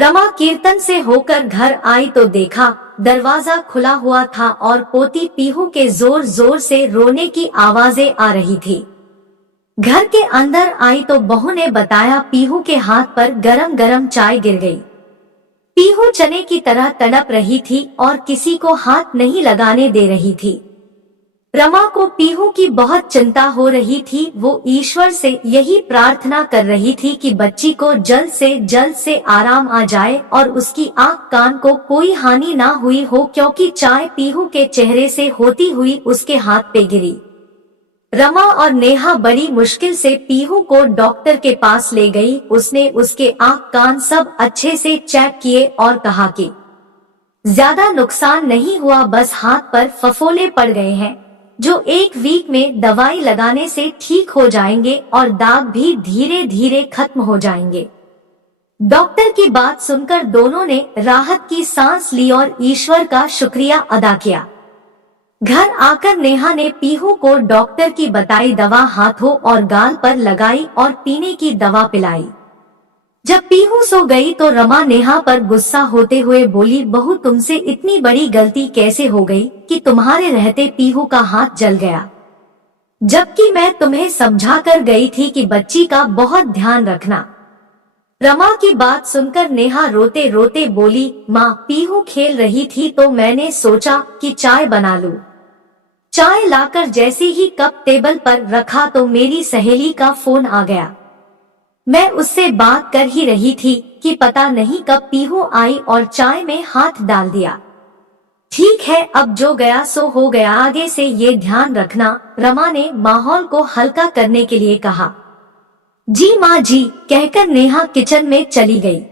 रमा कीर्तन से होकर घर आई तो देखा दरवाजा खुला हुआ था और पोती पीहू के जोर जोर से रोने की आवाजें आ रही थी। घर के अंदर आई तो बहू ने बताया पीहू के हाथ पर गरम गरम चाय गिर गई। पीहू चने की तरह तड़प रही थी और किसी को हाथ नहीं लगाने दे रही थी। रमा को पीहू की बहुत चिंता हो रही थी। वो ईश्वर से यही प्रार्थना कर रही थी कि बच्ची को जल्द से आराम आ जाए और उसकी आंख कान को कोई हानि ना हुई हो, क्योंकि चाय पीहू के चेहरे से होती हुई उसके हाथ पे गिरी। रमा और नेहा बड़ी मुश्किल से पीहू को डॉक्टर के पास ले गई। उसने उसके आंख कान सब अच्छे से चेक किए और कहा कि ज्यादा नुकसान नहीं हुआ, बस हाथ पर फफोले पड़ गए हैं जो 1 वीक में दवाई लगाने से ठीक हो जाएंगे और दाग भी धीरे धीरे खत्म हो जाएंगे। डॉक्टर की बात सुनकर दोनों ने राहत की सांस ली और ईश्वर का शुक्रिया अदा किया। घर आकर नेहा ने पीहू को डॉक्टर की बताई दवा हाथों और गाल पर लगाई और पीने की दवा पिलाई। जब पीहू सो गई तो रमा नेहा पर गुस्सा होते हुए बोली, बहू तुमसे इतनी बड़ी गलती कैसे हो गई कि तुम्हारे रहते पीहू का हाथ जल गया, जबकि मैं तुम्हें समझा कर गई थी कि बच्ची का बहुत ध्यान रखना। रमा की बात सुनकर नेहा रोते रोते बोली, माँ पीहू खेल रही थी तो मैंने सोचा कि चाय बना लूं। चाय लाकर जैसे ही कप टेबल पर रखा तो मेरी सहेली का फोन आ गया। मैं उससे बात कर ही रही थी कि पता नहीं कब पीहू आई और चाय में हाथ डाल दिया। ठीक है, अब जो गया सो हो गया, आगे से ये ध्यान रखना, रमा ने माहौल को हल्का करने के लिए कहा। जी माँ जी, कहकर नेहा किचन में चली गई।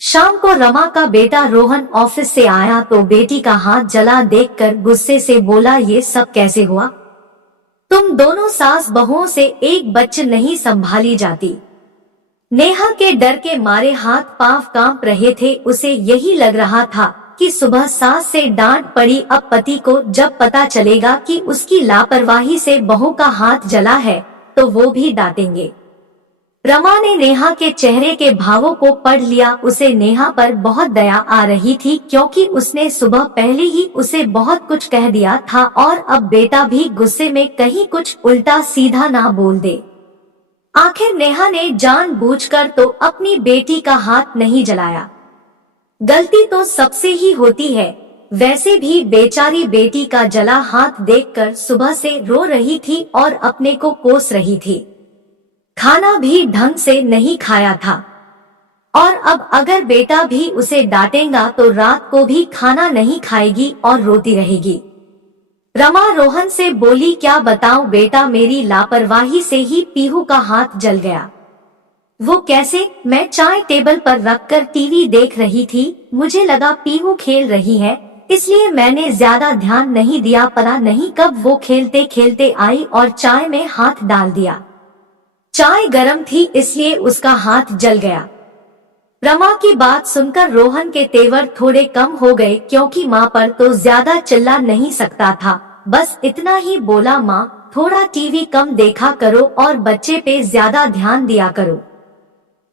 शाम को रमा का बेटा रोहन ऑफिस से आया तो बेटी का हाथ जला देखकर गुस्से से बोला, ये सब कैसे हुआ? तुम दोनों सास बहुओं से एक बच्चे नहीं संभाली जाती। नेहा के डर के मारे हाथ पांव कांप रहे थे। उसे यही लग रहा था कि सुबह सास से डांट पड़ी, अब पति को जब पता चलेगा कि उसकी लापरवाही से बहू का हाथ जला है तो वो भी डांटेंगे। रमा ने नेहा के चेहरे के भावों को पढ़ लिया। उसे नेहा पर बहुत दया आ रही थी, क्योंकि उसने सुबह पहले ही उसे बहुत कुछ कह दिया था और अब बेटा भी गुस्से में कहीं कुछ उल्टा सीधा ना बोल दे। आखिर नेहा ने जानबूझकर तो अपनी बेटी का हाथ नहीं जलाया। गलती तो सबसे ही होती है। वैसे भी बेचारी बेटी का जला हाथ देखकर सुबह से रो रही थी और अपने को कोस रही थी। खाना भी ढंग से नहीं खाया था और अब अगर बेटा भी उसे डांटेगा तो रात को भी खाना नहीं खाएगी और रोती रहेगी। रमा रोहन से बोली, क्या बताऊं बेटा, मेरी लापरवाही से ही पीहू का हाथ जल गया। वो कैसे? मैं चाय टेबल पर रखकर टीवी देख रही थी, मुझे लगा पीहू खेल रही है, इसलिए मैंने ज्यादा ध्यान नहीं दिया। पता नहीं कब वो खेलते खेलते आई और चाय में हाथ डाल दिया। चाय गर्म थी इसलिए उसका हाथ जल गया। रमा की बात सुनकर रोहन के तेवर थोड़े कम हो गए, क्योंकि माँ पर तो ज्यादा चिल्ला नहीं सकता था। बस इतना ही बोला, माँ थोड़ा टीवी कम देखा करो और बच्चे पे ज्यादा ध्यान दिया करो।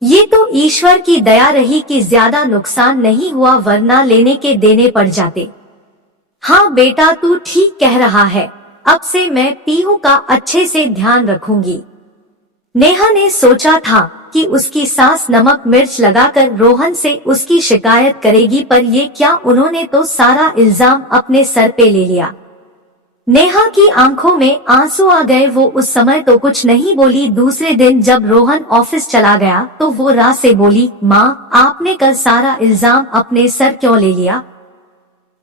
ये तो ईश्वर की दया रही कि ज्यादा नुकसान नहीं हुआ, वरना लेने के देने पड़ जाते। हाँ बेटा, तू ठीक कह रहा है, अब से मैं पीहू का अच्छे से ध्यान रखूंगी। नेहा ने सोचा था कि उसकी सास नमक मिर्च लगाकर रोहन से उसकी शिकायत करेगी, पर ये क्या, उन्होंने तो सारा इल्जाम अपने सर पे ले लिया। नेहा की आंखों में आंसू आ गए। वो उस समय तो कुछ नहीं बोली। दूसरे दिन जब रोहन ऑफिस चला गया तो वो रात से बोली, माँ आपने कल सारा इल्जाम अपने सर क्यों ले लिया,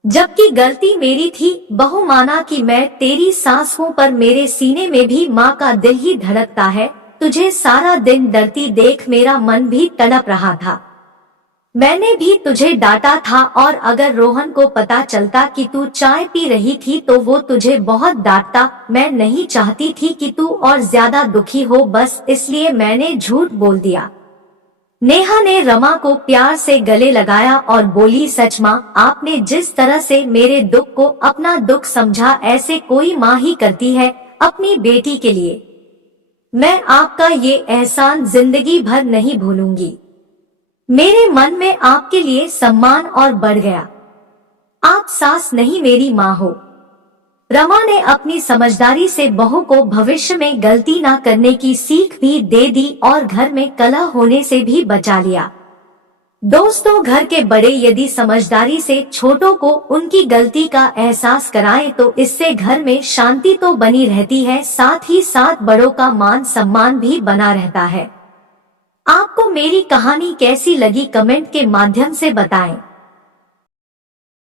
जबकि गलती मेरी थी। बहू माना कि मैं तेरी सास हूँ, पर मेरे सीने में भी माँ का दिल ही धड़कता है। तुझे सारा दिन डरती देख मेरा मन भी तड़प रहा था। मैंने भी तुझे डांटा था और अगर रोहन को पता चलता कि तू चाय पी रही थी तो वो तुझे बहुत डांटता। मैं नहीं चाहती थी कि तू और ज्यादा दुखी हो, बस इसलिए मैंने झूठ बोल दिया। नेहा ने रमा को प्यार से गले लगाया और बोली, सच माँ, आपने जिस तरह से मेरे दुख को अपना दुख समझा, ऐसे कोई माँ ही करती है अपनी बेटी के लिए। मैं आपका ये एहसान जिंदगी भर नहीं भूलूंगी। मेरे मन में आपके लिए सम्मान और बढ़ गया। आप सास नहीं मेरी माँ हो। रमा ने अपनी समझदारी से बहू को भविष्य में गलती ना करने की सीख भी दे दी और घर में कलह होने से भी बचा लिया। दोस्तों, घर के बड़े यदि समझदारी से छोटों को उनकी गलती का एहसास कराएं तो इससे घर में शांति तो बनी रहती है, साथ ही साथ बड़ों का मान सम्मान भी बना रहता है। आपको मेरी कहानी कैसी लगी कमेंट के माध्यम से बताएं।